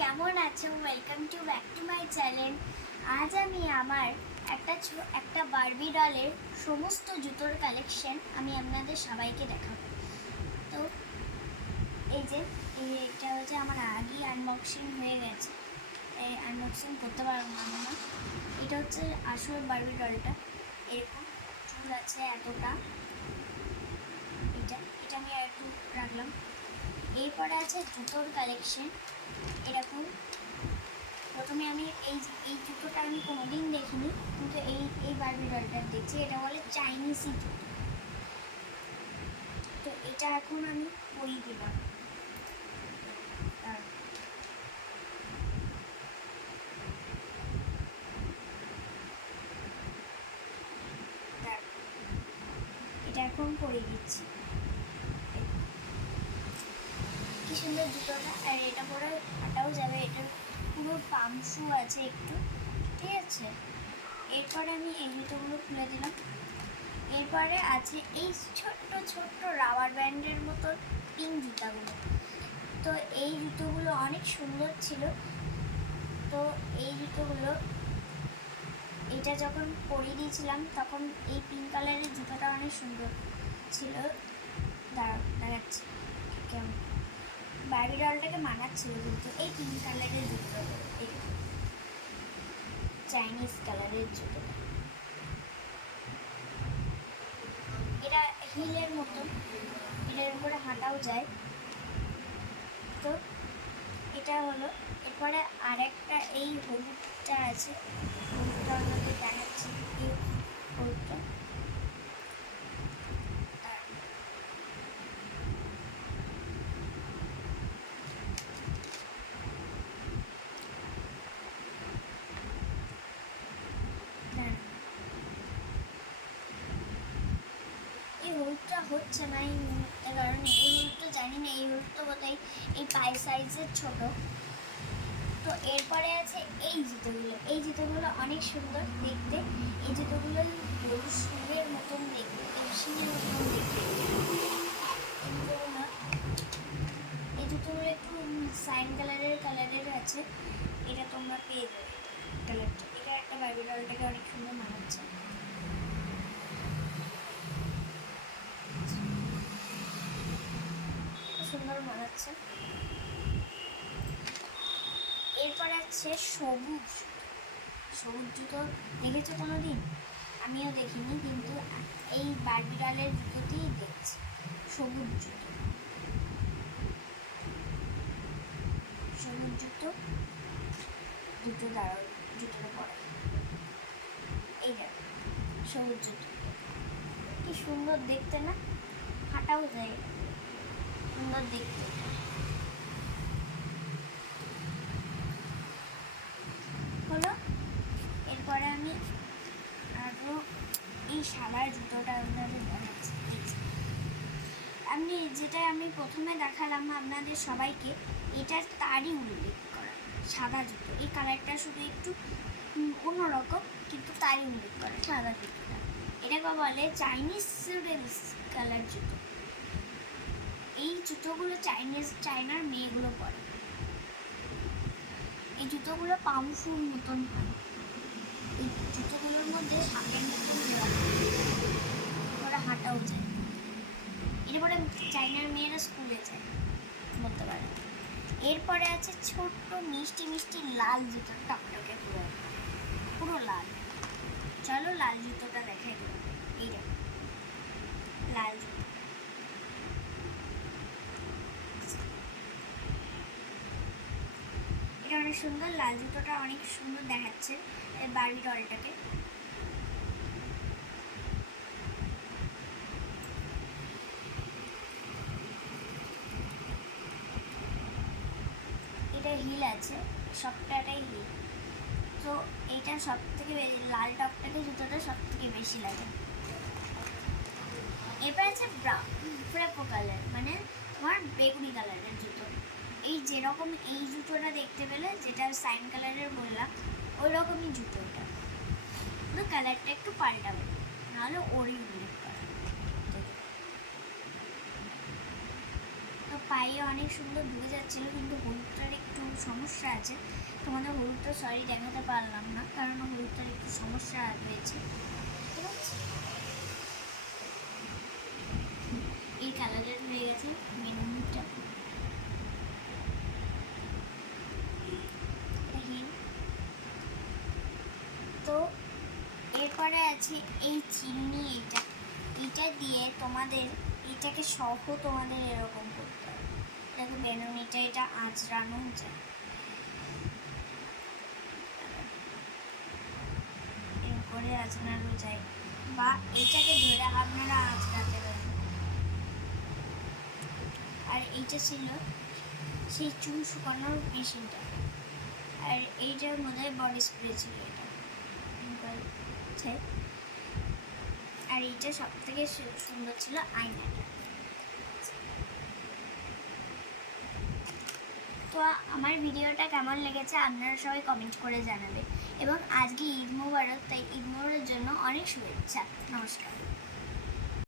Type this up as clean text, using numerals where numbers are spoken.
কেমন আছো? Welcome to back to my channel. আজ আমি আমার একটা বারবি ডলের সমস্ত জুতোর কালেকশন আমি আপনাদের সবাইকে দেখাবো। তো এই যে এটা হচ্ছে আমার আগেই আনবক্সিং হয়ে গেছে, এই আনবক্সিং করতে পারবো না। এটা হচ্ছে আসল বারবি ডলটা, এরকম চুল আছে এতটা, এটা এটা আমি একটু রাখলাম। এরপরে আছে জুতোর কালেকশন এরকম। প্রথমে আমি এই জুতোটা আমি কোনোদিন দেখিনি, কিন্তু এই বারবি ডলটা দেখছি, এটা বলে চাইনিজই জুতো। তো এটা এখন আমি পরিয়ে দিলাম। এটা এখন পরিয়ে দিচ্ছি। কি সুন্দর জুতোটা, আর এটা পরে হাঁটাও যাবে। এটা পুরো পামশু আছে একটু, ঠিক আছে। এরপরে আমি এই জুতোগুলো খুলে দিলাম। এরপরে আছে এই ছোট্ট ছোট্ট রাবার ব্যান্ডের মতো পিঙ্ক জুতাগুলো। তো এই জুতোগুলো অনেক সুন্দর ছিল। তো এই জুতোগুলো এটা যখন পরিয়ে দিয়েছিলাম তখন এই পিঙ্ক কালারের জুতোটা অনেক সুন্দর ছিল। দেখাচ্ছি কেমন বারবি ডলটাকে মানাচ্ছিল, কিন্তু এই পিঙ্ক কালারের জুতো, এই চাইনিজ কালারের জুতোটা, এটা হিলের মতো, এটার উপরে হাঁটাও যায়। তো এটা হলো। এরপরে আরেকটা এই হলুদটা আছে, হলুদটা আমাদের দেখাচ্ছি। এই হলুদটা এই হলুদটা হচ্ছে না এই মুহূর্তে, কারণ এই হলুদটা জানি না, এই হলুদটা বোধহয় এই পায়ের সাইজের ছোট। তো এরপরে আছে এই জুতোগুলো অনেক সুন্দর দেখতে। এই জুতোগুলো গরু শিংয়ের মতন দেখতে, শিংয়ের মতন দেখতে। এই জুতোগুলো একটু সাইন কালারের আছে, এটা তোমরা পেয়ে যাবে কালারটা। এটা একটা বারবি ডলটাকে অনেক সুন্দর মানাচ্ছে, সুন্দর মানাচ্ছে। এরপর আছে সবুজ জুতো। দেখেছো কোনো দিন? আমিও দেখিনি, কিন্তু এই বারবি ডলের জুতোতেই দেখছি সবুজ জুতো। দুটো দাঁড়াও, জুতোটা পরে এই দেখো সবুজ জুতো, কি সুন্দর দেখতে না? হাঁটাও যায়, সুন্দর দেখতে। হলো। এরপরে আমি আরও এই সাদা জুতোটা আপনাদের দেখাচ্ছি। আমি প্রথমে দেখালাম আপনাদের সবাইকে, এটার তারই উল্লেখ করা সাদা জুতো। এই কালারটা শুধু একটু অন্যরকম, কিন্তু তারই উল্লেখ করা সাদা জুতোটা। এটাকে বলে চাইনিজ কালার জুতো। এই জুতোগুলো চায়নার মেয়েগুলো পরে। এই জুতোগুলো পামশুর মতন হয়। এই জুতোগুলোর মধ্যে সাপের মতন ওরা হাঁটাও যায়। এরপরে চায়নার মেয়েরা স্কুলে যায় বলতে পারে। এরপরে আছে ছোট্ট মিষ্টি মিষ্টি লাল জুতো, টকটকে পুরো লাল। চলো লাল জুতোটা দেখাই দেবো। এই দেখো লাল জুতো, এটা অনেক সুন্দর। লাল জুতোটা অনেক সুন্দর দেখাচ্ছে বারবি ডলটাকে। এটা হিল আছে, সবটাটাই হিল। তো এইটা সব থেকে লাল টকটাকে জুতোটা সব থেকে বেশি লাগে। এবার আছে ফ্রেপো কালার, মানে তোমার বেগুনি কালারের জুতো। এই যেরকম এই জুতোটা দেখতে পেলে, যেটা সাইন কালারের বললাম, ওই রকমই জুতোটা, কিন্তু কালারটা একটু পাল্টাবে, নাহলে ওরই উল্লেখ করা। তো পায়ে অনেক সুন্দর ঢুকে যাচ্ছিল, কিন্তু হলুদটার একটু সমস্যা আছে, তোমাদের হলুদটা সরি দেখাতে পারলাম না, কারণ হলুদটার একটু সমস্যা রয়েছে, ঠিক আছে। এই কালারের হয়ে গেছে মেনুটা, তো এরপরে আছে এই চিনি, এইটা দিয়ে তোমাদের এটাকে সহ তোমাদের এরকম করতে হবে। দেখো বেনুনিটা এটা আঁচড়ানো যায়, এর করে আঁচড়ানো যায়, বা এইটাকে ধরে আপনারা আঁচড়াতে পারেন। আর এইটা ছিল সেই চুল শুকানোর মেশিনটা, আর এইটার মধ্যে বডি স্প্রে ছিল এটা, আর এইটা সব থেকে সুন্দর ছিল আয়নাটা। তো আমার ভিডিওটা কেমন লেগেছে আপনারা সবাই কমেন্ট করে জানাবে, এবং আজকে ঈদ মোবারক, তাই ঈদ মোবারকের জন্য অনেক শুভেচ্ছা। নমস্কার।